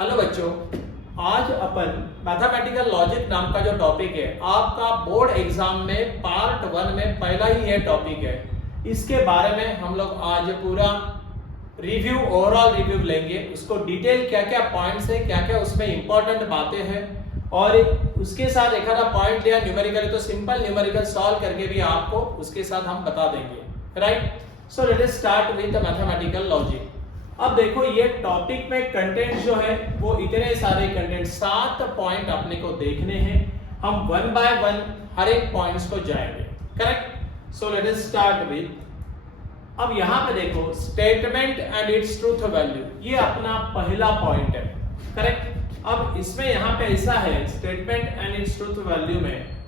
Hello बच्चों, आज अपन mathematical logic नाम का जो टॉपिक है आपका बोर्ड एग्जाम में पार्ट 1 में पहला ही ये टॉपिक है। इसके बारे में हम लोग आज पूरा रिव्यू ओवरऑल रिव्यू लेंगे। उसको डिटेल क्या क्या पॉइंट्स है, क्या क्या उसमें इंपॉर्टेंट बातें हैं और उसके साथ एक आधा पॉइंट लिया न्यूमेरिकल तो सिंपल न्यूमेरिकल सॉल्व करके भी आपको उसके साथ हम बता देंगे। Right, so let us start with the mathematical logic. अब देखो ये टॉपिक में कंटेंट जो है वो इतने सारे कंटेंट 7 पॉइंट अपने को देखने हैं। हम वन बाय वन हर एक पॉइंट्स को जाएंगे। Correct, so let us start with, अब यहां पे देखो statement and its truth value, ये अपना पहला पॉइंट है। करेक्ट, अब इसमें यहां पे ऐसा है statement and its truth value में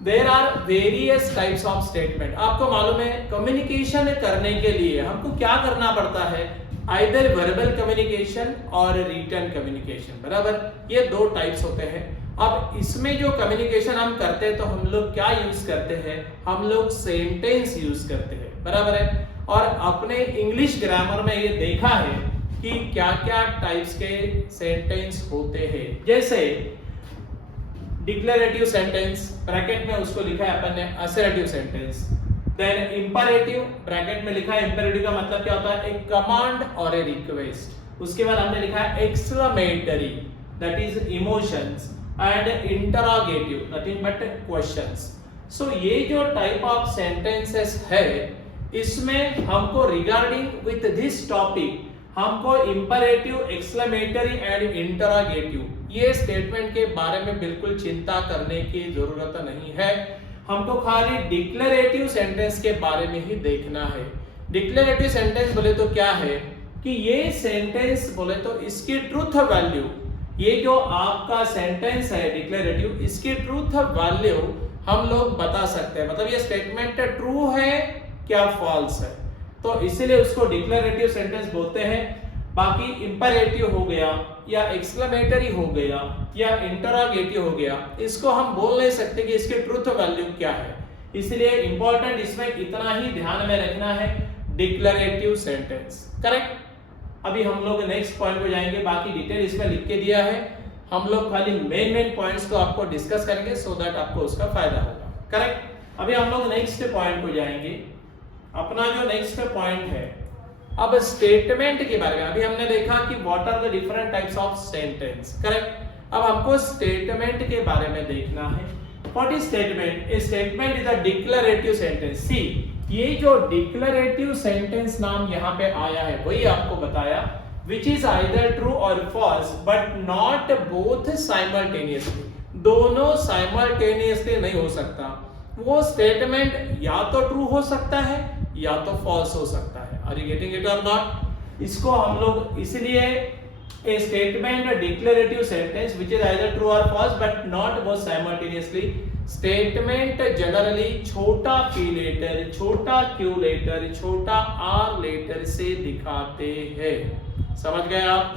there are various types of statement. आपको मालूम है कम्युनिकेशन करने के लिए हमको क्या करना पड़ता है, आइदर वर्बल कम्युनिकेशन और रिटन कम्युनिकेशन, बराबर। ये दो टाइप्स होते हैं। अब इसमें जो कम्युनिकेशन हम करते हैं तो हम लोग क्या यूज करते हैं, हम लोग सेंटेंस यूज करते हैं, बराबर है। और अपने इंग्लिश ग्रामर में ये देखा है कि क्या क्या टाइप्स के सेंटेंस होते हैं। जैसे डिक्लेरेटिव सेंटेंस, ब्रैकेट में उसको लिखा है अपन ने assertive sentence. Then imperative, bracket में लिखा है इंपरेटिव का मतलब क्या होता है, एक कमांड और ए रिक्वेस्ट। उसके बाद हमने लिखा है exclamatory, that is emotions, and interrogative, nothing but questions. So ये जो टाइप ऑफ सेंटेंसेस है इसमें हमको रिगार्डिंग विथ दिस टॉपिक हमको इंपरेटिव, एक्सक्लेमेटरी एंड इंटरोगेटिव ये स्टेटमेंट के बारे में बिल्कुल चिंता करने की जरूरत नहीं है। हमको खाली डिक्लेरेटिव सेंटेंस के बारे में ही देखना है। डिक्लेरेटिव सेंटेंस बोले तो क्या है कि ये सेंटेंस बोले तो इसकी ट्रूथ वैल्यू, ये जो आपका सेंटेंस है डिक्लेरेटिव, इसकी ट्रूथ वैल्यू हम लोग बता सकते हैं। मतलब ये स्टेटमेंट ट्रू है क्या फॉल्स है, तो इसीलिए उसको डिक्लेरेटिव सेंटेंस बोलते हैं। बाकी इंपरेटिव हो गया या एक्सक्लेमेटरी हो गया या इंटरोगेटिव हो गया, इसको हम बोल नहीं सकते कि इसकी ट्रूथ वैल्यू क्या है। इसलिए इंपॉर्टेंट इसमें इतना ही ध्यान में रखना है, डिक्लेरेटिव सेंटेंस। करेक्ट, अभी हम लोग नेक्स्ट पॉइंट पे जाएंगे। बाकी डिटेल इसमें लिख के दिया है, हम लोग खाली मेन पॉइंट्स को आपको डिस्कस करेंगे सो दैट आपको उसका फायदा होगा। करेक्ट, अभी हम लोग नेक्स्ट पॉइंट को जाएंगे। अपना जो नेक्स्ट पॉइंट है अब स्टेटमेंट के बारे में। अभी हमने देखा कि what are the different types of sentence. Correct, अब हमको स्टेटमेंट के बारे में देखना है। What is statement? A statement is a declarative sentence. See, ये जो डिक्लेरेटिव सेंटेंस नाम यहाँ पे आया है वही आपको बताया, which is either true or false but not both simultaneously. दोनों साइमल्टेनियसली नहीं हो सकता। वो स्टेटमेंट या तो ट्रू हो सकता है या तो फॉल्स हो सकता है। Are you getting it or not? इसको हम लोग इसलिए a statement declarative sentence which is either true or false but not both simultaneously. Statement generally छोटा p लेटर, छोटा q लेटर, छोटा r लेटर से दिखाते हैं। समझ गए आप?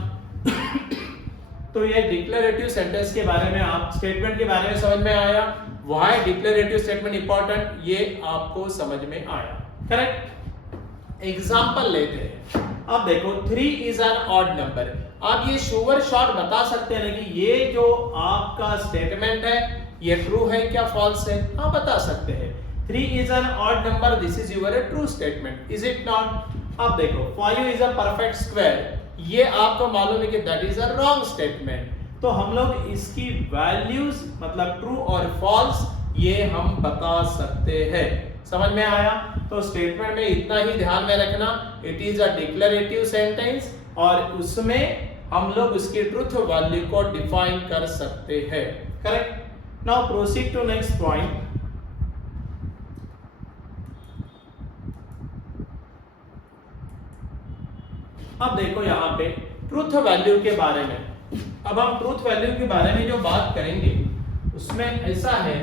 तो ये डिक्लेरेटिव सेंटेंस के बारे में, आप स्टेटमेंट के बारे में समझ में आया, व्हाई डिक्लेरेटिव स्टेटमेंट इंपॉर्टेंट, ये आपको समझ में आया। करेक्ट, एग्जांपल लेते हैं। अब देखो 3 इज एन ऑड नंबर। आप ये श्योर शॉट बता सकते हैं कि ये जो आपका स्टेटमेंट है ये ट्रू है क्या फॉल्स है? हाँ, बता सकते हैं। 3 is an odd number, this is your true statement, is it not? अब देखो 5 इज अ परफेक्ट स्क्वायर, ये आपको मालूम है कि that is a wrong statement. तो हम लोग इसकी वैल्यूज मतलब ट्रू और फॉल्स ये हम बता सकते हैं। समझ में आया? तो स्टेटमेंट में इतना ही ध्यान में रखना, it is a declarative sentence और उसमें हम लोग उसकी ट्रूथ वैल्यू को डिफाइन कर सकते हैं। Correct, now proceed to next point. अब देखो यहाँ पे ट्रूथ वैल्यू के बारे में। अब हम ट्रूथ वैल्यू के बारे में जो बात करेंगे उसमें ऐसा है,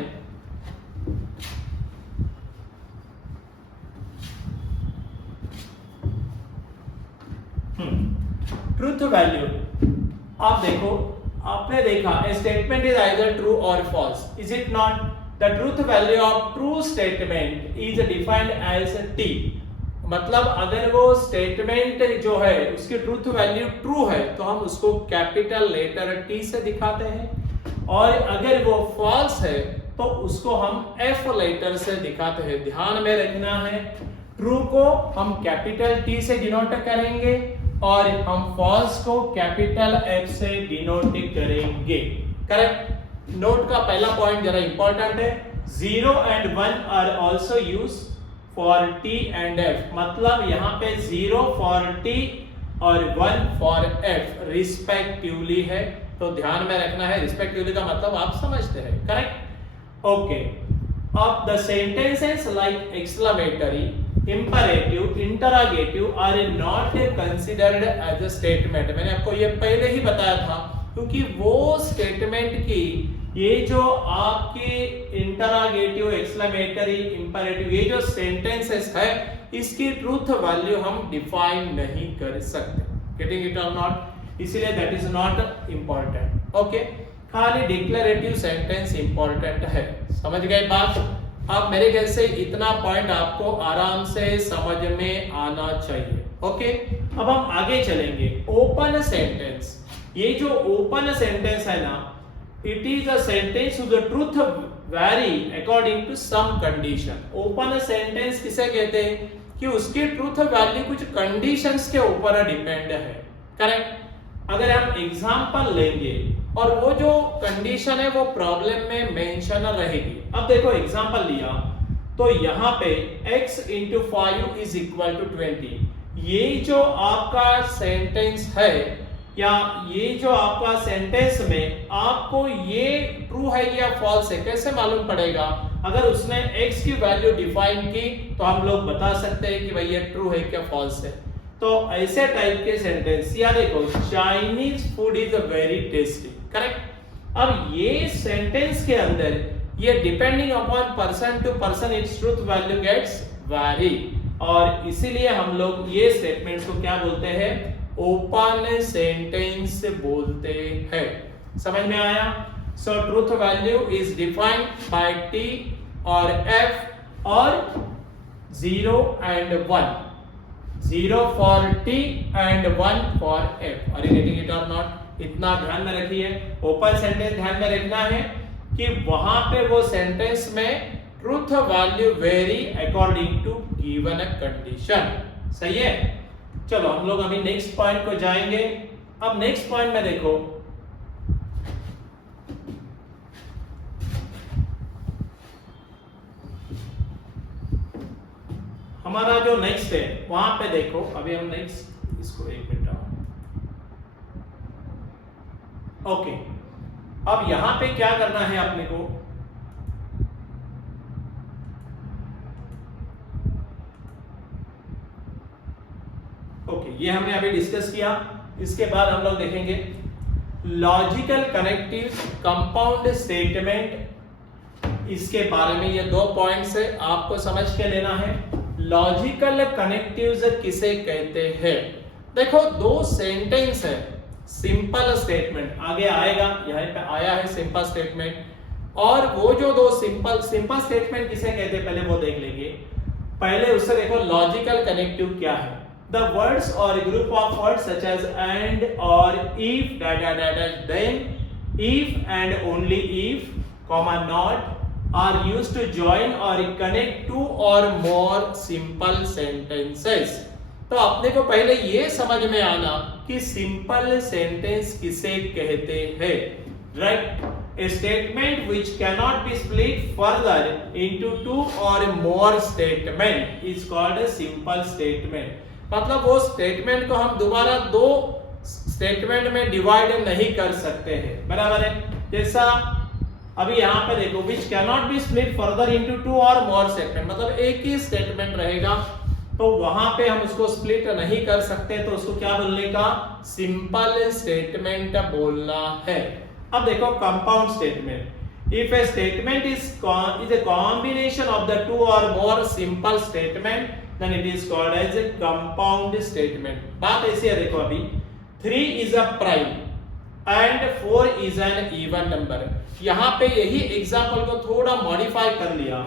ट्रूथ वैल्यू। आप देखो, आपने देखा a statement is either true or false, is it not? The truth value of true statement is defined as t। मतलब अगर वो स्टेटमेंट जो है उसकी ट्रूथ वैल्यू ट्रू है तो हम उसको कैपिटल लेटर टी से दिखाते हैं, और अगर वो फॉल्स है तो उसको हम एफ लेटर से दिखाते हैं। ध्यान में रखना है, ट्रू को हम कैपिटल टी से डिनोट करेंगे और हम फॉल्स को कैपिटल एफ से डिनोट करेंगे। करेक्ट। नोट का पहला पॉइंट जरा इंपॉर्टेंट है, 0 and 1 are also use for T and F, मतलब यहाँ पे 0 फॉर टी और 1 फॉर एफ रिस्पेक्टिवली है, तो ध्यान में रखना है। रिस्पेक्टिवली का मतलब आप समझते हैं। करेक्ट। ओके, अब the sentences like exclamatory, imperative, interrogative are not considered as a statement. मैंने आपको ये पहले ही बताया था, क्योंकि वो स्टेटमेंट की ये जो आपके इंटरोगेटिव, एक्सक्लेमेटरी, इंपरेटिव, ये जो सेंटेंसेस है इसकी ट्रूथ वैल्यू हम डिफाइन नहीं कर सकते। Getting it or not? इसलिए that is not important. Okay, खाली डिक्लेरेटिव सेंटेंस इंपॉर्टेंट है। समझ गए बात? अब मेरे ख्याल से इतना पॉइंट आपको आराम से समझ में आना चाहिए। ओके, अब हम आगे चलेंगे। ओपन सेंटेंस, ये जो ओपन सेंटेंस है ना, it is a sentence whose truth vary according to some condition। Open sentence किसे कहते हैं कि उसकी ट्रूथ वैल्यू कुछ कंडीशंस के ऊपर डिपेंड है। करेक्ट। अगर हम एग्जांपल लेंगे और वो जो कंडीशन है वो प्रॉब्लम में मेंशन रहेगी। अब देखो एग्जांपल लिया तो यहाँ पे x into 5 is equal to 20, ये जो आपका सेंटेंस है या ये जो आपका सेंटेंस में आपको ये ट्रू है या फॉल्स है कैसे मालूम पड़ेगा? अगर उसने x की वैल्यू डिफाइन की तो हम लोग बता सकते हैं कि भाई ये ट्रू है क्या फॉल्स है। तो ऐसे टाइप के सेंटेंस, या देखो Chinese food is very tasty. Correct. अब ये सेंटेंस के अंदर ये depending upon person to person its truth value gets vary, और इसीलिए हम लोग ये स्टेटमेंट को क्या बोलते हैं? ओपन सेंटेंस बोलते हैं। समझ में आया? So truth value is defined by T or F or 0 and 1, 0 for T and 1 for F. Are you getting it or not? इतना ध्यान में रखिए। ओपन सेंटेंस ध्यान में रखना है कि वहां पे वो सेंटेंस में truth value vary according to given condition. सही है? चलो हम लोग अभी नेक्स्ट पॉइंट को जाएंगे। अब नेक्स्ट पॉइंट में देखो, हमारा जो नेक्स्ट है वहां पे देखो, अभी हम नेक्स्ट इसको एक मिनट। ओके, अब यहां पे क्या करना है अपने को? ओके, ये हमने अभी डिस्कस किया। इसके बाद हम लोग देखेंगे लॉजिकल कनेक्टिव कंपाउंड स्टेटमेंट। इसके बारे में ये 2 पॉइंट्स है, आपको समझ के लेना है। लॉजिकल कनेक्टिव्स किसे कहते हैं? देखो 2 सेंटेंस है, सिंपल स्टेटमेंट आगे आएगा, यहाँ पे आया है सिंपल स्टेटमेंट, और वो जो 2 सिंपल स्टेटमेंट किसे कहते हैं पहले वो देख लेंगे। पहले उससे देखो लॉजिकल कनेक्टिव क्या है। The words or a group of words such as and or if dash dash dash then, if and only if, comma not are used to join or connect two or more simple sentences। तो अपने को पहले ये समझ में आना कि simple sentence किसे कहते हैं। Right? A statement which cannot be split further into 2 or more statement is called a simple statement। मतलब वो स्टेटमेंट को हम दोबारा 2 स्टेटमेंट में डिवाइड नहीं कर सकते हैं। बराबर है? जैसा अभी यहाँ पे देखो, which cannot be split further into 2 or more statement, मतलब एक ही स्टेटमेंट रहेगा, तो वहां पे हम उसको स्प्लिट नहीं कर सकते, तो उसको क्या बोलने का? सिंपल स्टेटमेंट बोलना है। अब देखो compound statement, if a statement is a combination of the 2 or more simple statement then it is called as a compound statement। बात ऐसी है, देखो अभी 3 is a prime and 4 is an even number। यहाँ पे यही एग्जाम्पल को थोड़ा मॉडिफाई कर लिया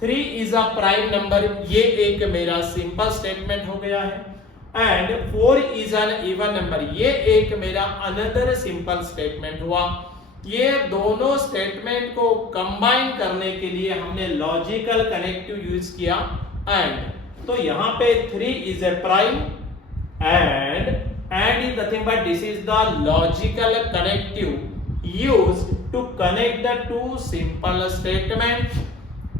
3 इज अ प्राइम नंबर, ये एक मेरा सिंपल स्टेटमेंट हो गया है, and 4 is an even number, ये एक मेरा अनदर सिंपल स्टेटमेंट हुआ। ये दोनों स्टेटमेंट को कंबाइन करने के लिए हमने लॉजिकल कनेक्टिव यूज किया, एंड तो यहां पे 3 is a prime and is nothing but this is the logical connective used to connect the two simple statement।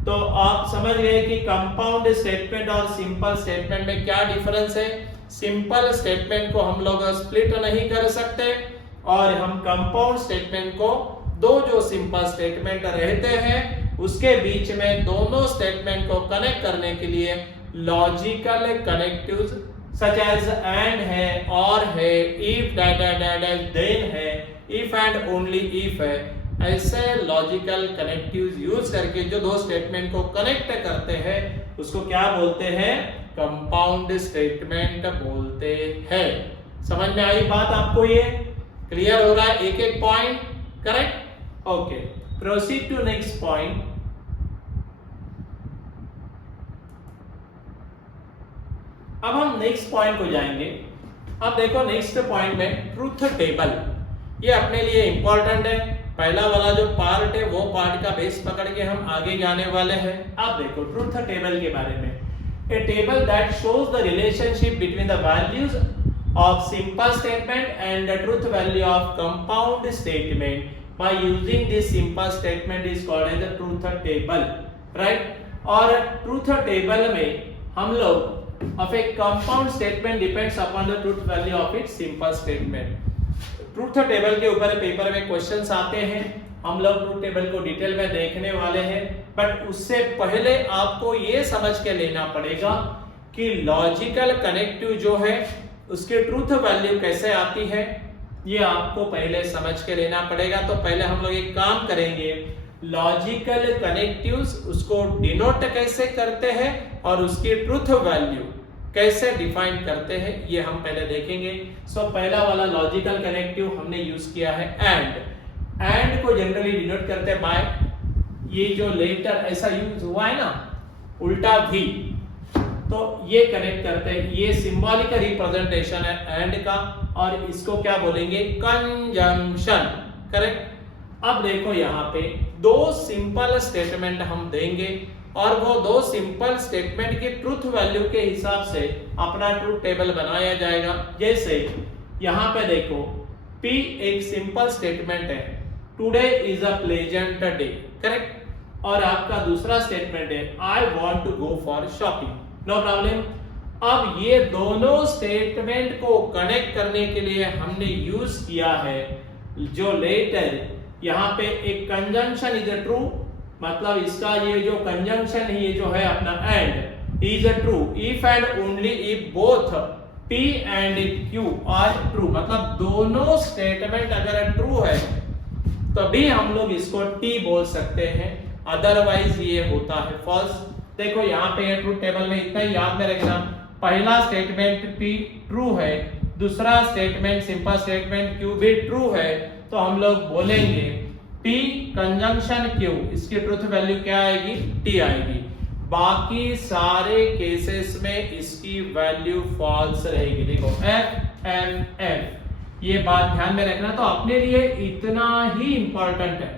तो आप समझ गए कि कंपाउंड स्टेटमेंट और सिंपल स्टेटमेंट में क्या डिफरेंस है। सिंपल स्टेटमेंट को हम लोग स्प्लिट नहीं कर सकते, और हम कंपाउंड स्टेटमेंट को दो जो सिंपल स्टेटमेंट रहते हैं उसके बीच में दोनों स्टेटमेंट को कनेक्ट करने के लिए logical connectives such as and है, और है, इफ देन है, इफ एंड ओनली इफ है, ऐसे लॉजिकल कनेक्टिव्स यूज करके जो दो स्टेटमेंट को कनेक्ट करते हैं उसको क्या बोलते हैं, कंपाउंड स्टेटमेंट बोलते हैं। समझ में आई बात आपको, ये क्लियर हो रहा है एक एक point, correct? Okay, proceed to next point. अब हम नेक्स्ट पॉइंट को जाएंगे। अब देखो नेक्स्ट पॉइंट में ट्रूथ टेबल, ये अपने लिए इंपॉर्टेंट है। पहला वाला जो पार्ट है वो पार्ट का बेस पकड़ के हम आगे जाने वाले हैं। अब देखो ट्रूथ टेबल के बारे में, a table that shows the relationship between the values of simple statement and the truth value of compound statement by using this simple statement is called as the truth table, right? और truth table में हम लोग of a compound statement depends upon the truth value of its simple statement। Truth table के ऊपर paper में questions आते हैं, हम लोग ट्रूथ टेबल को डिटेल में देखने वाले हैं, बट उससे पहले आपको ये समझ के लेना पड़ेगा कि लॉजिकल कनेक्टिव जो है उसकी ट्रूथ वैल्यू कैसे आती है, ये आपको पहले समझ के लेना पड़ेगा। तो पहले हम लोग एक काम करेंगे, लॉजिकल कनेक्टिव्स उसको डिनोट कैसे करते हैं और उसकी ट्रूथ वैल्यू कैसे डिफाइन करते हैं ये हम पहले देखेंगे। सो पहला वाला लॉजिकल कनेक्टिव हमने यूज किया है एंड को जनरली डिनोट करते हैं बाय, ये जो लेटर ऐसा यूज हुआ है ना, उल्टा भी, तो ये कनेक्ट करते हैं, ये सिंबॉलिक रिप्रेजेंटेशन है एंड का, और इसको क्या बोलेंगे, कंजंक्शन, करेक्ट? अब देखो यहाँ पे दो सिंपल स्टेटमेंट हम देंगे और वो दो सिंपल स्टेटमेंट की ट्रूथ वैल्यू के हिसाब से अपना ट्रूथ टेबल बनाया जाएगा। जैसे यहाँ पे देखो P एक सिंपल स्टेटमेंट है, today is a pleasant day, correct? और आपका दूसरा स्टेटमेंट है I want to go for shopping, no problem. अब ये दोनों स्टेटमेंट को कनेक्ट करने के लिए हमने यूज किया है जो लेटर, यहाँ पे एक कंजंक्शन इज अ ट्रू, मतलब इसका ये जो कंजंक्शन है ये जो है अपना and is a true if and only if both P and Q are true, मतलब दोनों स्टेटमेंट अगर ट्रू है तभी हम लोग इसको T बोल सकते हैं, अदरवाइज ये होता है फॉल्स। देखो यहाँ पे ट्रूथ टेबल में इतना ही याद में रखना, पहला स्टेटमेंट P ट्रू है, दूसरा स्टेटमेंट सिंपल स्टेटमेंट Q भी ट्रू है, तो हम लोग बोलेंगे P कंजंक्शन Q, इसकी ट्रूथ वैल्यू क्या आएगी, T आएगी। बाकी सारे केसेस में इसकी वैल्यू फॉल्स रहेगी। देखो F M F, ये बात ध्यान में रखना, तो अपने लिए इतना ही इंपॉर्टेंट है,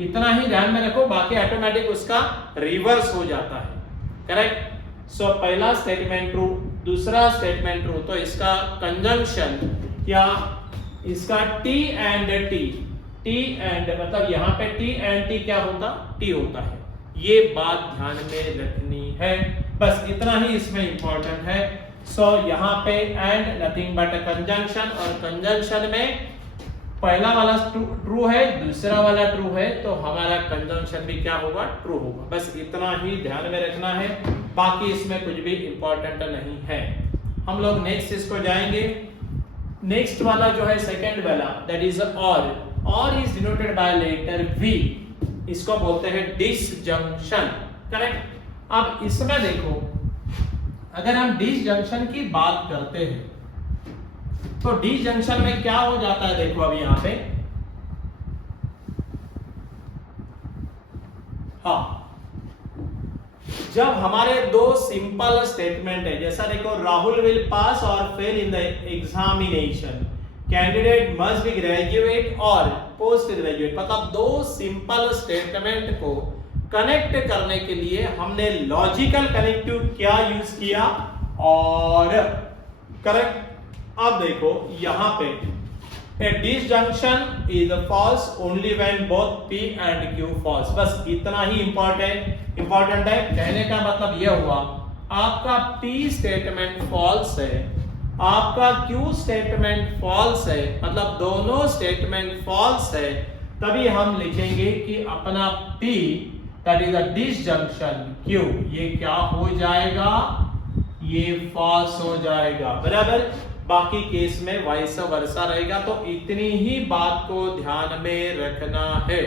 इतना ही ध्यान में रखो, बाकी ऑटोमेटिक उसका रिवर्स हो जाता है, करेक्ट? सो पहला स्टेटमेंट ट्रू, दूसरा स्टेटमेंट ट्रू, तो इसका कंजंक्शन या इसका T एंड T एंड, मतलब यहाँ पे T एंड T क्या होता, T होता है, ये बात ध्यान में रखनी है, बस इतना ही इसमें इंपॉर्टेंट है। सो यहाँ पे एंड नथिंग बट कंजंक्शन, और कंजंक्शन में पहला वाला ट्रू है, दूसरा वाला ट्रू है, तो हमारा कंजंक्शन भी क्या होगा, ट्रू होगा। बस इतना ही ध्यान में रखना है, बाकी इसमें कुछ भी इंपॉर्टेंट नहीं है। हम लोग नेक्स्ट इसको जाएंगे। नेक्स्ट वाला जो है सेकंड वाला, that is or is denoted by letter V, इसको बोलते हैं डिसजंक्शन, करेक्ट? अब इसमें देखो अगर हम डिसजंक्शन की बात करते हैं तो डिसजंक्शन में क्या हो जाता है, देखो अभी यहां पे, हाँ जब हमारे दो सिंपल स्टेटमेंट है, जैसा देखो राहुल विल पास और fail in the examination, candidate must be graduate और पोस्ट ग्रेजुएट, मतलब दो सिंपल स्टेटमेंट को कनेक्ट करने के लिए हमने लॉजिकल कनेक्टिव क्या यूज किया और करेक्ट। अब देखो यहां पे A disjunction is false only when both P and Q false, बस इतना ही इंपॉर्टेंट है। कहने का मतलब यह हुआ आपका P स्टेटमेंट फॉल्स है, आपका Q स्टेटमेंट फॉल्स है, मतलब दोनों स्टेटमेंट फॉल्स है, तभी हम लिखेंगे कि अपना P that is a disjunction Q ये क्या हो जाएगा, ये फॉल्स हो जाएगा, बराबर। बाकी केस में वाइस वर्सा रहेगा। तो इतनी ही बात को ध्यान में रखना है,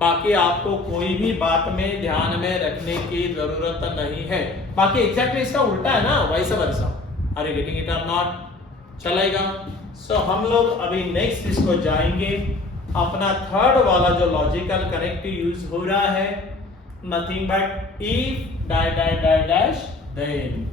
बाकी आपको कोई भी बात में ध्यान में रखने की जरूरत नहीं है। बाकी एग्जैक्टली इसका उल्टा है ना, vice versa. Are you getting it or not? चलेगा। सो हम लोग अभी नेक्स्ट इसको जाएंगे। अपना थर्ड वाला जो लॉजिकल कनेक्टिव यूज हो रहा है, nothing but if dash then.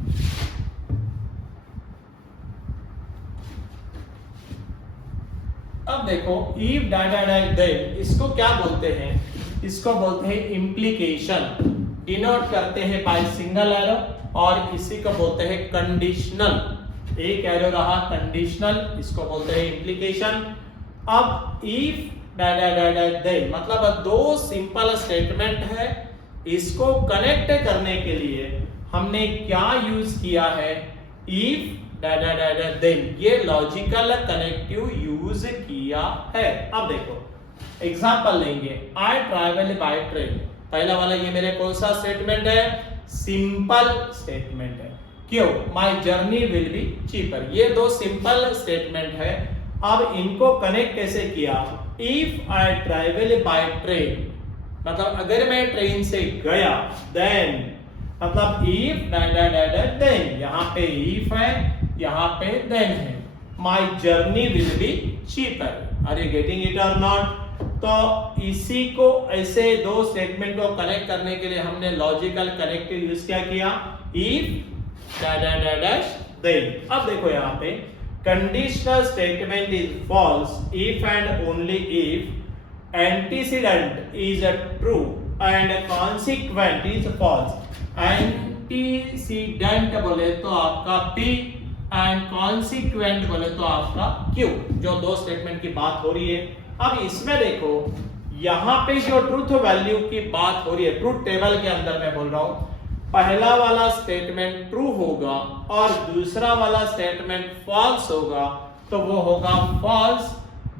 अब देखो if then इसको क्या बोलते हैं, इसको बोलते हैं इम्प्लीकेशन, डिनोट करते हैं बाय सिंगल एरो, और इसी को बोलते हैं कंडीशनल। एक एरो रहा कंडीशनल, इसको बोलते हैं इम्प्लीकेशन। अब if then मतलब दो सिंपल स्टेटमेंट है, इसको कनेक्ट करने के लिए हमने क्या यूज किया है, if देन, ये लॉजिकल कनेक्टिव यूज किया है। अब देखो एग्जांपल लेंगे, आई ट्रैवल बाय ट्रेन। पहला वाला ये मेरे कौन सा स्टेटमेंट है, सिंपल स्टेटमेंट है। क्यों? My journey will be cheaper. ये दो सिंपल स्टेटमेंट है। अब इनको कनेक्ट कैसे किया, if I travel by train, मतलब अगर मैं ट्रेन से गया, देन मतलब इफ देन, यहाँ पे इफ है, यहाँ पे देन है, my journey will be cheaper. Are you getting it or not? तो इसी को ऐसे दो स्टेटमेंट को कनेक्ट करने के लिए हमने लॉजिकल कनेक्टिव यूज क्या किया, इफ डैश देन। अब देखो यहाँ पे conditional statement is false if and only if antecedent is true and consequent is false. Antecedent बोले तो आपका P एंड कॉन्सिक्वेंट बोले तो आपका Q, जो दो स्टेटमेंट की बात हो रही है। अब इसमें देखो यहाँ पे जो ट्रूथ वैल्यू की बात हो रही है, ट्रूथ टेबल के अंदर मैं बोल रहा हूं, पहला वाला स्टेटमेंट ट्रू होगा और दूसरा वाला स्टेटमेंट फॉल्स होगा, तो वो होगा फॉल्स।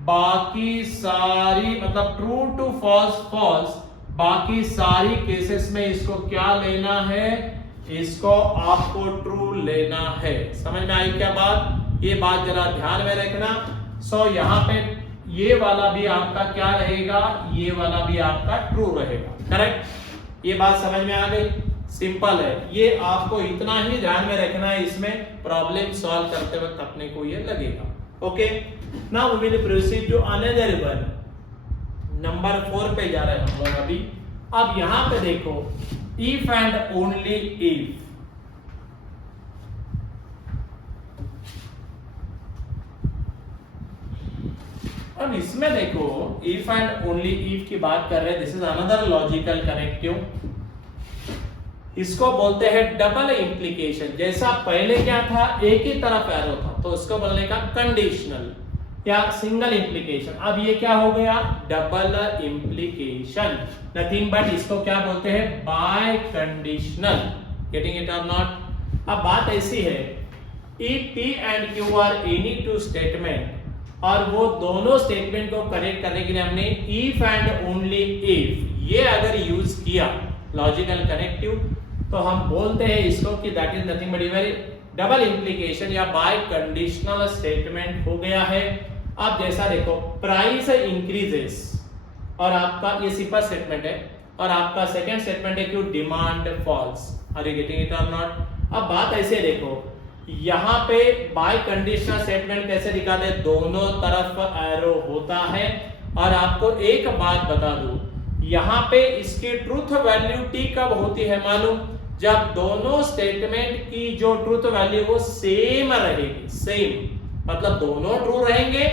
बाकी सारी मतलब ट्रू टू फॉल्स फॉल्स, बाकी सारी केसेस में इसको क्या लेना है, इसको आपको ट्रू लेना है। समझ में आई क्या बात? ये बात जरा ध्यान में रखना। सो यहाँ पे ये वाला भी आपका क्या रहेगा, ये वाला भी आपका ट्रू रहेगा, करेक्ट। ये बात समझ में आ गई? सिंपल है। ये आपको इतना ही ध्यान में रखना है, इसमें प्रॉब्लम सॉल्व करते वक्त अपने को ये लगेगा। Okay, now we will proceed to another one. Number 4 पे जा रहे हैं हम लोग अभी। अब यहां पे देखो इफ एंड ओनली इफ। अब इसमें देखो इफ एंड ओनली इफ की बात कर रहे हैं। This is another logical connective, इसको बोलते हैं डबल इंप्लीकेशन। जैसा पहले क्या था, एक ही तरफ एरो था, तो इसको बोलने का कंडीशनल या सिंगल इंप्लीकेशन। अब ये क्या हो गया, डबल इंप्लीकेशन। नथिंग बट इसको क्या बोलते हैं, biconditional. Getting it or not? अब बात ऐसी है, if P and Q are any two statement, और वो दोनों स्टेटमेंट को कनेक्ट करने के लिए हमने इफ एंड ओनली इफ ये अगर यूज किया लॉजिकल कनेक्टिव, तो हम बोलते हैं इसको कि that is nothing but very double implication या बाय कंडीशनल स्टेटमेंट हो गया है। अब जैसा देखो प्राइस इंक्रीजेस, और आपका ये सिंपल स्टेटमेंट है, और आपका सेकंड स्टेटमेंट है कि demand false. Are you getting it or not? अब बात ऐसे देखो, यहाँ पे बाय कंडीशनल स्टेटमेंट कैसे दिखाते हैं, दोनों तरफ एरो होता है। और आपको एक बात बता दूं, यहाँ पे इसकी ट्रूथ वैल्यू T कब होती है मालूम, जब दोनों स्टेटमेंट की जो ट्रूथ वैल्यू वो सेम रहेगी, सेम मतलब दोनों ट्रू रहेंगे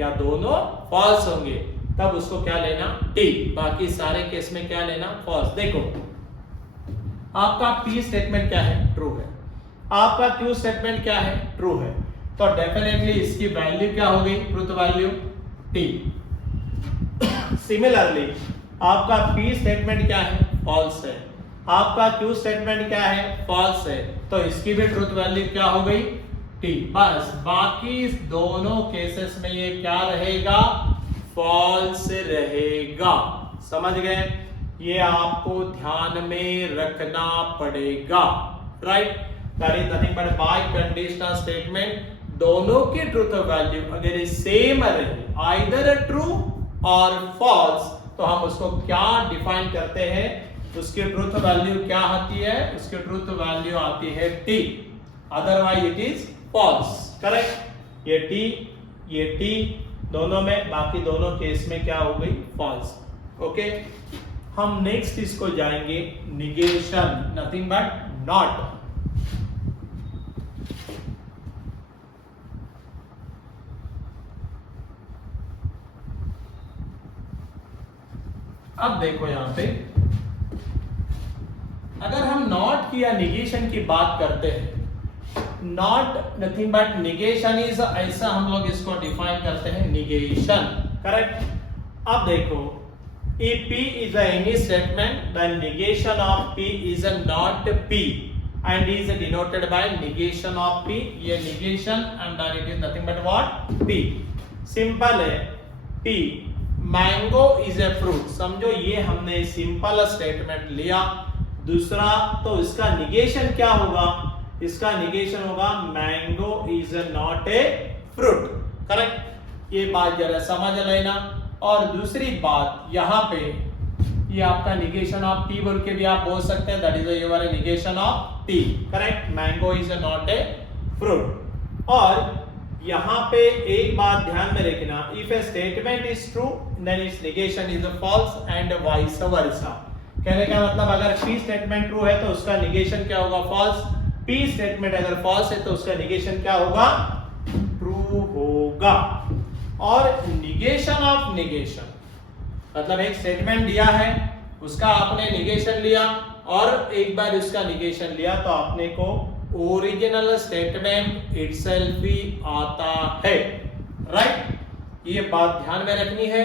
या दोनों फॉल्स होंगे, तब उसको क्या लेना, टी। बाकी सारे केस में क्या लेना, फॉल्स। देखो आपका पी स्टेटमेंट क्या है, ट्रू है, आपका क्यू स्टेटमेंट क्या है, ट्रू है, तो डेफिनेटली इसकी वैल्यू क्या हो गई, ट्रूथ वैल्यू टी। सिमिलरली आपका पी स्टेटमेंट क्या है, फॉल्स है, आपका क्यू स्टेटमेंट क्या है, फॉल्स है, तो इसकी भी ट्रूथ वैल्यू क्या हो गई, टी। बस बाकी दोनों केसेस में ये क्या रहेगा, फॉल्स रहेगा। समझ गए, ये आपको ध्यान में रखना पड़ेगा, right. That is nothing but by conditional statement दोनों की ट्रूथ वैल्यू अगर सेम रहे, आइदर ट्रू और फॉल्स, तो हम उसको क्या डिफाइन करते हैं, उसकी ट्रूथ वैल्यू क्या आती है, उसकी ट्रूथ वैल्यू आती है T, otherwise it is false. Correct, ये टी दोनों में, बाकी दोनों केस में क्या हो गई, फॉल्स। ओके, हम नेक्स्ट इसको जाएंगे निगेशन, नथिंग बट नॉट। अब देखो यहां पे अगर हम नॉट की या निगेशन की बात करते हैं, not nothing but negation is, ऐसा हम लोग इसको डिफाइन करते हैं, निगेशन। करेक्ट। अब देखो if P is any statement, then negation of P is not P and is denoted by negation of P। ये negation and then it is nothing but what, P। Simple है, P mango is a fruit, समझो ये हमने simple statement लिया। दूसरा तो इसका negation क्या होगा, इसका निगेशन होगा mango is not a fruit. Correct, ये बात जरा समझ लेना। और दूसरी बात यहाँ पे ये आपका निगेशन ऑफ टी बोल के भी आप बोल सकते हैं, that is your negation of T. Correct, mango is not a fruit. और यहाँ पे एक बात ध्यान में रखना, if a statement is true then its negation is false and vice versa. कहने का मतलब अगर P स्टेटमेंट ट्रू है तो उसका निगेशन क्या होगा, फॉल्स। P स्टेटमेंट अगर फॉल्स है तो उसका निगेशन क्या होगा, ट्रू होगा। और निगेशन ऑफ निगेशन मतलब एक स्टेटमेंट दिया है, उसका आपने निगेशन लिया और एक बार उसका निगेशन लिया तो आपने को ओरिजिनल स्टेटमेंट इटसेल्फ ही आता है, राइट। ये बात ध्यान में रखनी है।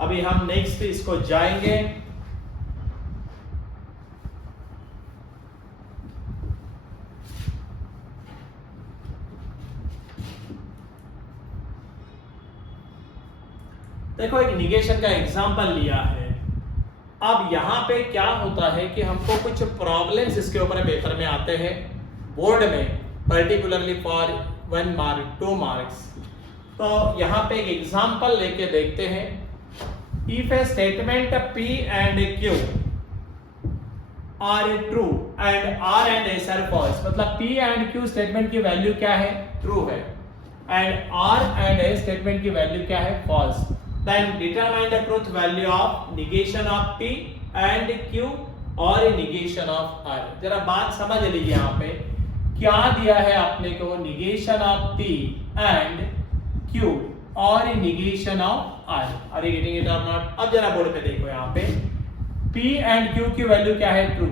अभी हम नेक्स्ट इसको जाएंगे। देखो एक निगेशन का एग्जांपल लिया है। अब यहाँ पे क्या होता है कि हमको कुछ प्रॉब्लम्स इसके ऊपर पेपर में आते हैं बोर्ड में, पर्टिकुलरली फॉर 1 मार्क 2 मार्क्स। तो यहाँ पे एक एग्जांपल लेके देखते हैं। If a statement P and Q are true and R and S are false, मतलब P एंड Q स्टेटमेंट की वैल्यू क्या है, ट्रू है, and R and S statement की वैल्यू क्या है, false. Then determine the truth value of negation of P and Q और negation of R। जरा बात समझ लीजिए, यहाँ पे क्या दिया है आपने को, negation of P and Q और negation of R। Are you getting it or not? अब जरा बोर्ड पे देखो, यहाँ पे P and Q की वैल्यू क्या है, ट्रू।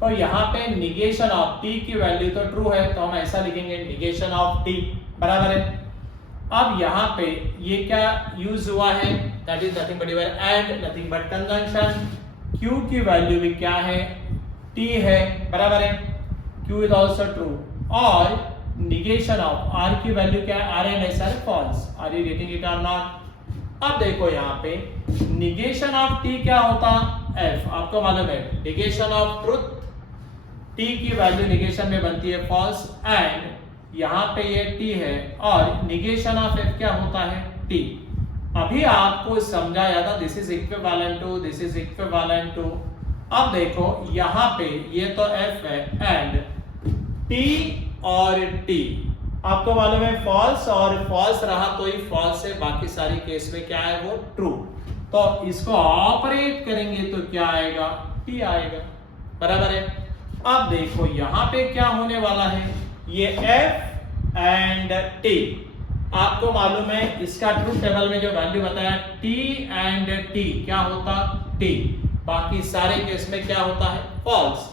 तो यहाँ पे negation of P की वैल्यू तो ट्रू है, तो हम ऐसा लिखेंगे negation of T, बराबर है। अब यहाँ पे ये क्या यूज हुआ है, that is nothing but your and, nothing but conjunction. Q की वैल्यू भी क्या है, T है, बराबर है, Q इज आल्सो ट्रू। और निगेशन ऑफ R की वैल्यू क्या है, R and S are false. Are you getting it or not? अब देखो यहाँ पे निगेशन ऑफ T क्या होता, F। आपको मालूम है निगेशन ऑफ ट्रुथ T की वैल्यू निगेशन में बनती है फॉल्स, एंड यहाँ पे ये T है, और निगेशन ऑफ F क्या होता है, T। अभी आपको समझाया था this is equivalent to, this is equivalent to. अब देखो यहाँ पे ये तो F है एंड T और T आपको मालूम है फॉल्स, और फॉल्स रहा तो ही फॉल्स है, बाकी सारी केस में क्या है, वो ट्रू। तो इसको ऑपरेट करेंगे तो क्या आएगा, T आएगा, बराबर है। अब देखो यहां पे क्या होने वाला है, ये F एंड T, आपको मालूम है इसका ट्रूथ टेबल में जो वैल्यू बताया T एंड T क्या होता T, बाकी सारे केस में क्या होता है फॉल्स।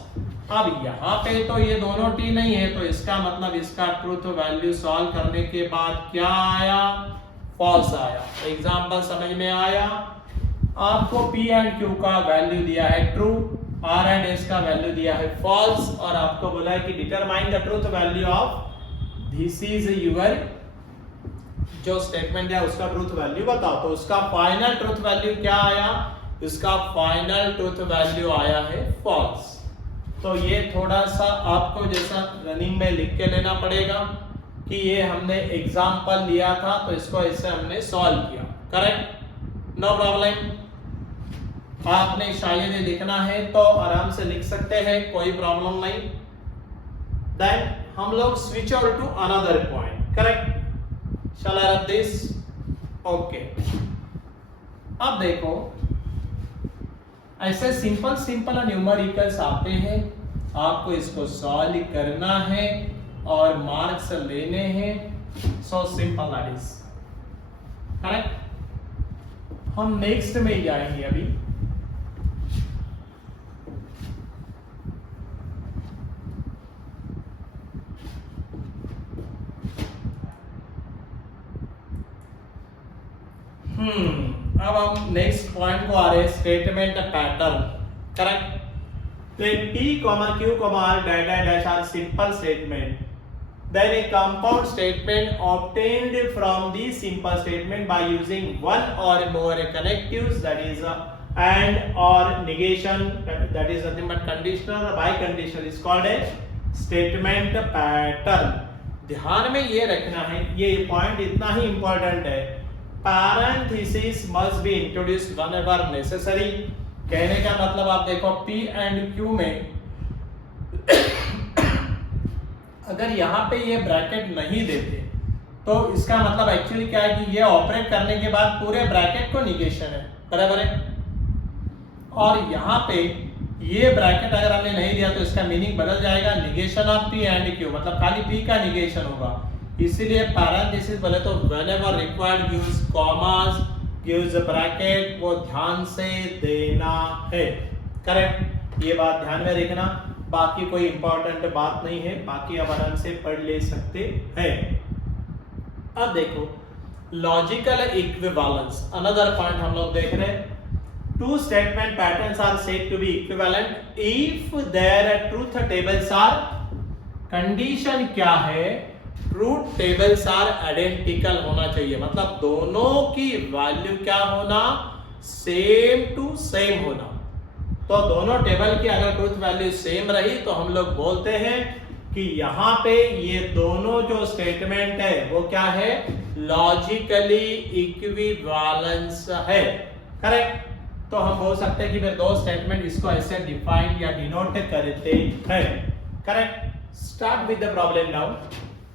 अब यहाँ पे तो ये दोनों T नहीं है, तो इसका मतलब इसका ट्रूथ वैल्यू सॉल्व करने के बाद क्या आया, फॉल्स आया। एग्जांपल समझ में आया, आपको P एंड Q का वैल्यू दिया है ट्रू, R एंड S का वैल्यू दिया है फॉल्स, और आपको बोला है कि determine the truth value of this is your, जो स्टेटमेंट दिया उसका ट्रूथ वैल्यू बताओ। तो उसका फाइनल ट्रूथ वैल्यू क्या आया, इसका फाइनल ट्रूथ वैल्यू आया है फॉल्स। तो ये थोड़ा सा आपको जैसा रनिंग में लिख के लेना पड़ेगा कि ये हमने एग्जांपल लिया था तो इसको ऐसे हमने सॉल्व किया, करेक्ट, नो प्रॉब्लम। आपने शायद ये लिखना है तो आराम से लिख सकते हैं, कोई प्रॉब्लम नहीं। देन हम लोग switch over to another point, correct, shall I write this, okay. अब देखो ऐसे सिंपल सिंपल न्यूमेरिकल्स आते हैं, आपको इसको सॉल्व करना है और मार्क्स लेने हैं, so simple that is, correct. हम नेक्स्ट में ही जाएंगे अभी। अब हम नेक्स्ट पॉइंट को आ रहे हैं, statement pattern, correct. Then P, Q, R dash are simple statement. Then a compound statement obtained from the simple statement by using one or more connectives, that is and or negation, that is nothing but conditional or biconditional, is called a statement pattern. ध्यान में ये रखना है, ये point इतना ही important है, parenthesis must be introduced whenever necessary। कहने का मतलब आप देखो P एंड Q में अगर यहाँ पे ये ब्रैकेट नहीं देते तो इसका मतलब एक्चुअली क्या है कि ये ऑपरेट करने के बाद पूरे ब्रैकेट को निगेशन है, बराबर है। और यहाँ पे ये ब्रैकेट अगर हमने नहीं दिया तो इसका मीनिंग बदल जाएगा, negation of P and Q, मतलब खाली P का निगेशन होगा। इसीलिए पैरेंथेसिस बोले तो whenever required use commas, use bracket, वो ध्यान से देना है, करेक्ट। ये बात ध्यान में रखना, बाकी कोई इंपॉर्टेंट बात नहीं है, बाकी आप आराम से पढ़ ले सकते हैं। अब देखो लॉजिकल इक्विवेलेंस, अनदर पॉइंट हम लोग देख रहे हैं। Two statement patterns are said to be equivalent if their truth tables are, condition क्या है, ट्रूथ टेबल्स आर आइडेंटिकल होना चाहिए, मतलब दोनों की वैल्यू क्या होना, सेम टू सेम होना। तो दोनों टेबल की अगर ट्रूथ वैल्यू सेम रही तो हम लोग बोलते हैं कि यहाँ पे ये दोनों जो स्टेटमेंट है वो क्या है, लॉजिकली इक्विवेलेंस है, करेक्ट। तो हम बोल सकते हैं कि फिर दो स्टेटमेंट इसको ऐसे डिफाइन या डिनोट करते हैं, correct. Start with the problem now.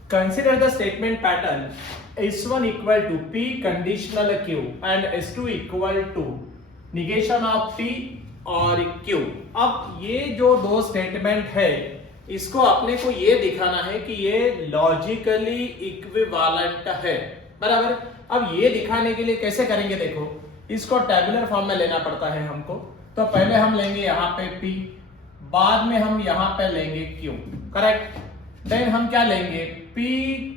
Consider the statement pattern S1 equal to P conditional Q and S2 equal to negation of P और Q। अब ये जो दो स्टेटमेंट है इसको अपने को ये दिखाना है कि ये लॉजिकली इक्विवेलेंट है, बराबर। अब ये दिखाने के लिए कैसे करेंगे, देखो इसको टेबुलर फॉर्म में लेना पड़ता है हमको। तो पहले हम लेंगे यहाँ पे P, बाद में हम यहाँ पे लेंगे Q, करेक्ट। देन हम क्या लेंगे, P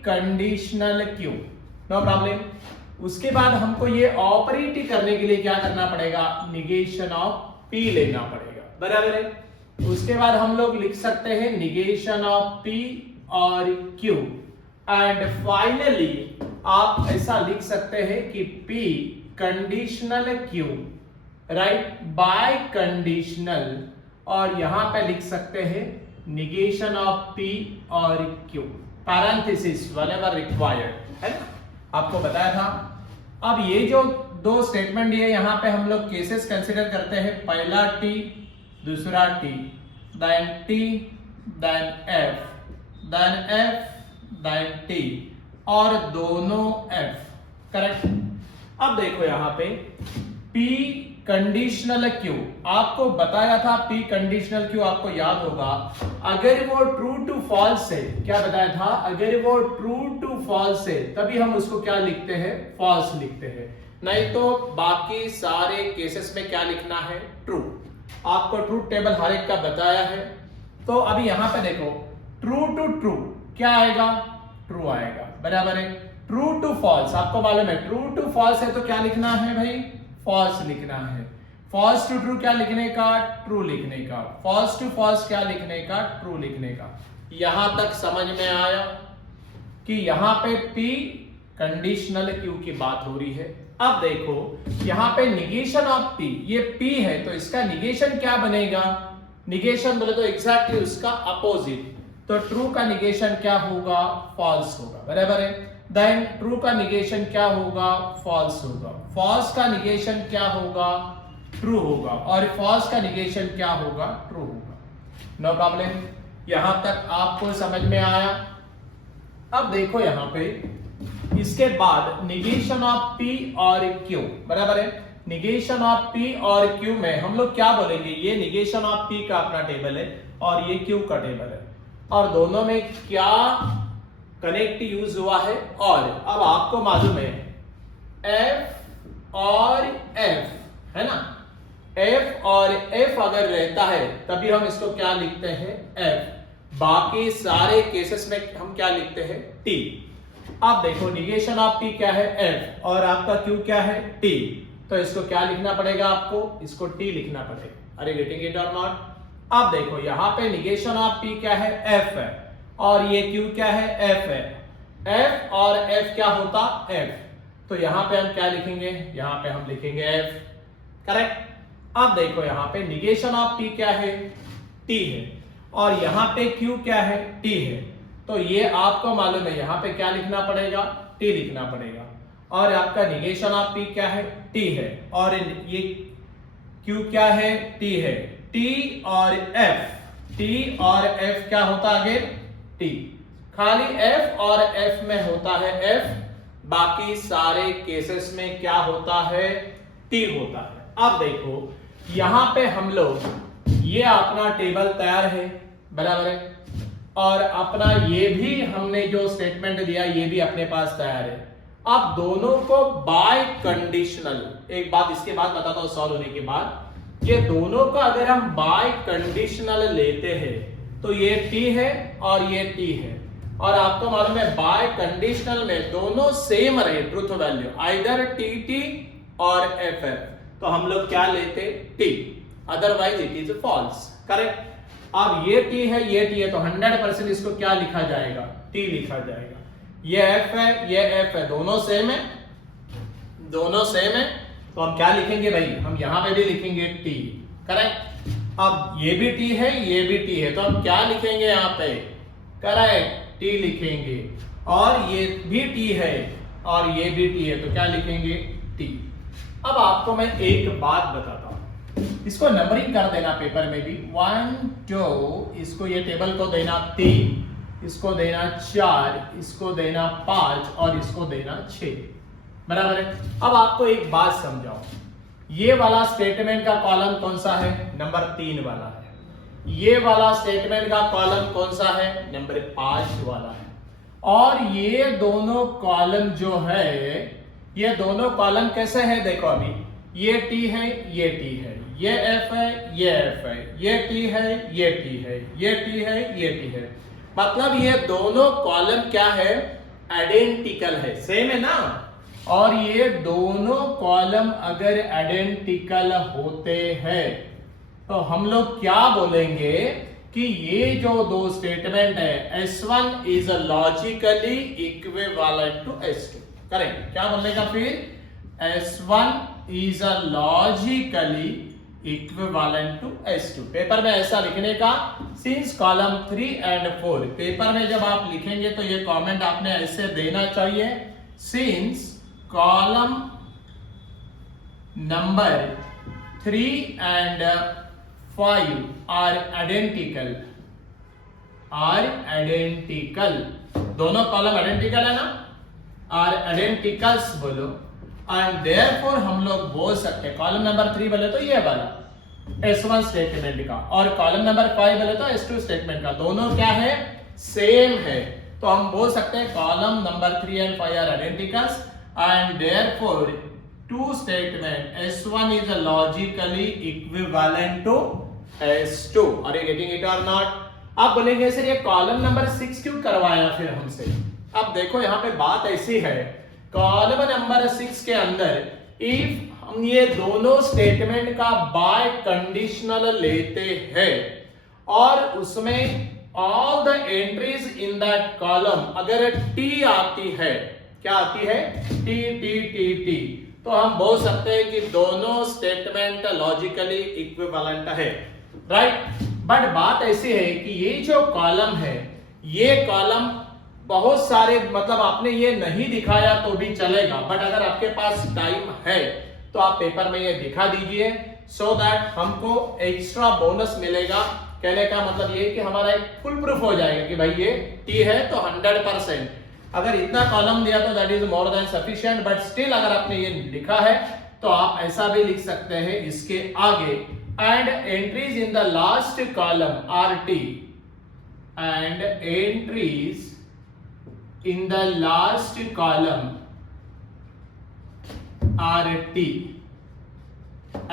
conditional Q, no problem. उसके बाद हमको ये ऑपरेट करने के लिए क्या करना पड़ेगा, निगेशन ऑफ P लेना पड़ेगा, बराबर है। उसके बाद हम लोग लिख सकते हैं निगेशन ऑफ P और Q, एंड फाइनली आप ऐसा लिख सकते हैं कि P conditional Q, right, bye conditional, और यहां पे लिख सकते हैं निगेशन ऑफ P और Q, पैरेंथेसिस व्हेनेवर रिक्वायर्ड, है ना, आपको बताया था। अब ये जो दो स्टेटमेंट दिए यहाँ पे हम लोग केसेस कंसीडर करते हैं, पहला T, दूसरा T, then T, then F, then F, then T, और दोनों F, करेक्ट। अब देखो यहाँ पे P कंडीशनल क्यू, आपको बताया था पी कंडीशनल क्यू, आपको याद होगा अगर वो ट्रू टू फॉल्स है, क्या बताया था, अगर वो ट्रू टू फॉल्स है तभी हम उसको क्या लिखते हैं, फॉल्स लिखते हैं, नहीं तो बाकी सारे केसेस में क्या लिखना है, ट्रू। आपको ट्रूथ टेबल हर एक का बताया है। तो अभी यहां पे देखो ट्रू टू ट्रू क्या आएगा, ट्रू आएगा, बराबर है। ट्रू टू फॉल्स आपको मालूम है, ट्रू टू फॉल्स है तो क्या लिखना है भाई, फॉल्स लिखना है। फॉल्स टू ट्रू क्या लिखने का, ट्रू लिखने का। फॉल्स टू फॉल्स क्या लिखने का, ट्रू लिखने का। यहां तक समझ में आया कि यहां पे पी कंडीशनल क्यू की बात हो रही है। अब देखो यहां पे निगेशन ऑफ पी, ये पी है तो इसका निगेशन क्या बनेगा, निगेशन बोले तो एग्जैक्टली उसका अपोजिट, तो ट्रू का निगेशन क्या होगा, फॉल्स होगा, बराबर है। देन ट्रू का निगेशन क्या होगा, फॉल्स होगा। फॉल्स का निगेशन क्या होगा, ट्रू होगा, और फॉल्स का निगेशन क्या होगा, ट्रू होगा। नो प्रॉब्लम, यहां तक आपको समझ में आया। अब देखो यहां पे इसके बाद निगेशन ऑफ पी और क्यू, बराबर है। निगेशन ऑफ पी और क्यू में हम लोग क्या बोलेंगे, ये निगेशन ऑफ पी का अपना टेबल है और ये क्यू का टेबल है, और दोनों में क्या कनेक्ट यूज हुआ है। और अब आपको मालूम है एफ और एफ है ना, एफ और एफ अगर रहता है तभी हम इसको क्या लिखते हैं, एफ। बाकी सारे केसेस में हम क्या लिखते हैं, टी। अब देखो निगेशन ऑफ पी क्या है, एफ, और आपका क्यू क्या है, टी, तो इसको क्या लिखना पड़ेगा आपको, इसको टी लिखना पड़ेगा। अरे गेटिंग इट और नॉट। अब देखो यहां पे निगेशन ऑफ पी क्या है, एफ है, और ये क्यू क्या है, एफ है। एफ और एफ क्या होता, एफ, तो यहां पे हम क्या लिखेंगे, यहां पे हम लिखेंगे एफ, करेक्ट। अब देखो यहां पे निगेशन ऑफ पी क्या है, टी है, और यहां पे क्यू क्या है, टी है, तो ये आपको मालूम है यहां पे क्या लिखना पड़ेगा, टी लिखना पड़ेगा। और आपका निगेशन ऑफ पी क्या है, टी है, और ये क्यू क्या है, टी है। T or F, T or F क्या होता आगे, टी। खाली एफ और एफ में होता है एफ, बाकी सारे केसेस में क्या होता है, टी होता है। अब देखो यहां पे हम लोग ये अपना टेबल तैयार है, बराबर है, और अपना ये भी हमने जो स्टेटमेंट दिया ये भी अपने पास तैयार है। अब दोनों को बाय कंडीशनल, एक बात इसके बाद बताता हूं सॉल्व होने के बाद, ये दोनों का अगर हम बाय कंडीशनल लेते हैं तो ये टी है और ये टी है, और आपको मालूम है बाय कंडीशनल में दोनों सेम रहे truth value, either T T or F F, तो हम लोग क्या लेते, T, otherwise it is false, correct. अब ये टी है ये टी है, तो 100% इसको क्या लिखा जाएगा, टी लिखा जाएगा। ये एफ है ये एफ है, दोनों सेम है, दोनों सेम है, तो हम क्या लिखेंगे भाई, हम यहां पे भी लिखेंगे टी, करेक्ट। अब ये भी टी है ये भी टी है, तो हम क्या लिखेंगे यहाँ पे, करेक्ट, टी लिखेंगे। और ये भी टी है और ये भी टी है, तो क्या लिखेंगे, टी। अब आपको मैं एक बात बताता हूं, इसको नंबरिंग कर देना पेपर में भी, 1 2, इसको ये टेबल को देना 3, इसको देना 4, इसको देना 5 और इसको देना 6, बराबर है। अब आपको एक बात समझाओ, ये वाला स्टेटमेंट का कॉलम कौन सा है, नंबर 3 वाला है। ये वाला स्टेटमेंट का कॉलम कौन सा है, नंबर 5 वाला है। और ये दोनों कॉलम जो है, ये दोनों कॉलम कैसे है, देखो अभी ये टी है ये टी है, ये एफ है ये एफ है, ये टी है ये टी है, ये टी है ये टी है, मतलब ये दोनों कॉलम क्या है, आइडेंटिकल है, सेम है ना। और ये दोनों कॉलम अगर आइडेंटिकल होते हैं तो हम लोग क्या बोलेंगे कि ये जो दो स्टेटमेंट है, S1 is logically equivalent to S2, correct. क्या बोलेगा फिर, S1 is logically equivalent to S2। Paper में ऐसा लिखने का, सिंस कॉलम 3 एंड 4, पेपर में जब आप लिखेंगे तो ये कमेंट आपने ऐसे देना चाहिए, since column number 3 and 5 are identical, दोनों कॉलम आइडेंटिकल है ना, आर आइडेंटिकल्स बोलो, एंड देयरफॉर हम लोग बोल सकते हैं कॉलम नंबर 3 बोले तो ये वाला S1 स्टेटमेंट का, और कॉलम नंबर 5 बोले तो S2 स्टेटमेंट का, दोनों क्या है, सेम है। तो हम बोल सकते हैं column number 3 and 5 are identicals and therefore two statement S1 is logically equivalent to S2. Are you getting it or not? आप बोलेंगे सर ये कॉलम नंबर 6 क्यों करवाया फिर हमसे? अब देखो यहाँ पे बात ऐसी है, कॉलम नंबर 6 के अंदर इफ हम ये दोनों स्टेटमेंट का बाय कंडीशनल लेते हैं और उसमें all the entries in that column अगर T आती है, क्या आती है, T, तो हम बोल सकते हैं कि दोनों स्टेटमेंट लॉजिकली इक्विवेलेंट है, राइट। बट बात ऐसी है कि ये जो कॉलम है, ये कॉलम बहुत सारे, मतलब आपने ये नहीं दिखाया तो भी चलेगा, बट अगर आपके पास टाइम है तो आप पेपर में ये दिखा दीजिए, सो दैट हमको एक्स्ट्रा बोनस मिलेगा। कहने का मतलब ये कि हमारा एक फुल प्रूफ हो जाएगा कि भाई ये टी है तो 100%। अगर इतना कॉलम दिया तो that is more than sufficient, but still अगर आपने ये लिखा है तो आप ऐसा भी लिख सकते हैं इसके आगे, and entries in the last column R T, and entries in the last column R T,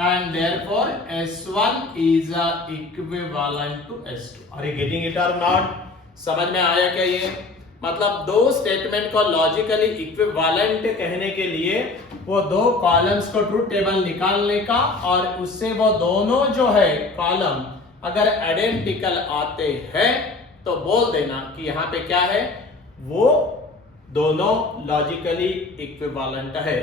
and therefore S1 is equivalent to S2. Are you getting it or not? समझ में आया क्या ये? मतलब दो स्टेटमेंट को लॉजिकली इक्विवेलेंट कहने के लिए वो दो कॉलम्स को ट्रूथ टेबल निकालने का, और उससे वो दोनों जो है कॉलम अगर आइडेंटिकल आते हैं तो बोल देना कि यहाँ पे क्या है, वो दोनों लॉजिकली इक्विवेलेंट है।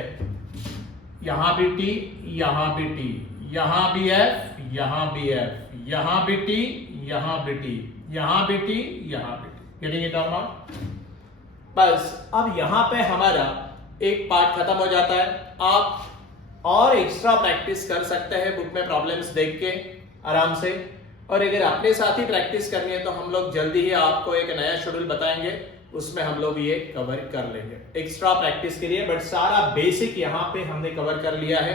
यहां भी टी, यहां भी टी, यहां भी एफ, यहां भी एफ, यहां भी टी, यहां भी टी, यहां भी टी, यहां भी T. Getting it or not? बस अब यहां पे हमारा एक पार्ट खत्म हो जाता है। आप और एक्स्ट्रा प्रैक्टिस कर सकते हैं बुक में प्रॉब्लम्स देख के आराम से, और अगर अपने साथ ही प्रैक्टिस करनी है तो हम लोग जल्दी ही आपको एक नया शेड्यूल बताएंगे, उसमें हम लोग ये कवर कर लेंगे एक्स्ट्रा प्रैक्टिस के लिए। बट सारा बेसिक यहाँ पे हमने कवर कर लिया है।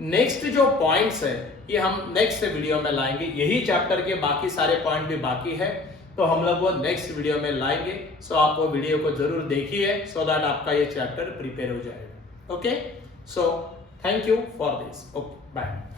नेक्स्ट जो पॉइंट्स है ये हम नेक्स्ट वीडियो में लाएंगे, यही चैप्टर के बाकी सारे पॉइंट भी बाकी है तो हम लोग वो नेक्स्ट वीडियो में लाएंगे। सो आप वो वीडियो को जरूर देखिए सो दैट आपका ये चैप्टर प्रिपेयर हो जाएगा। Okay, so thank you for this. Okay, bye.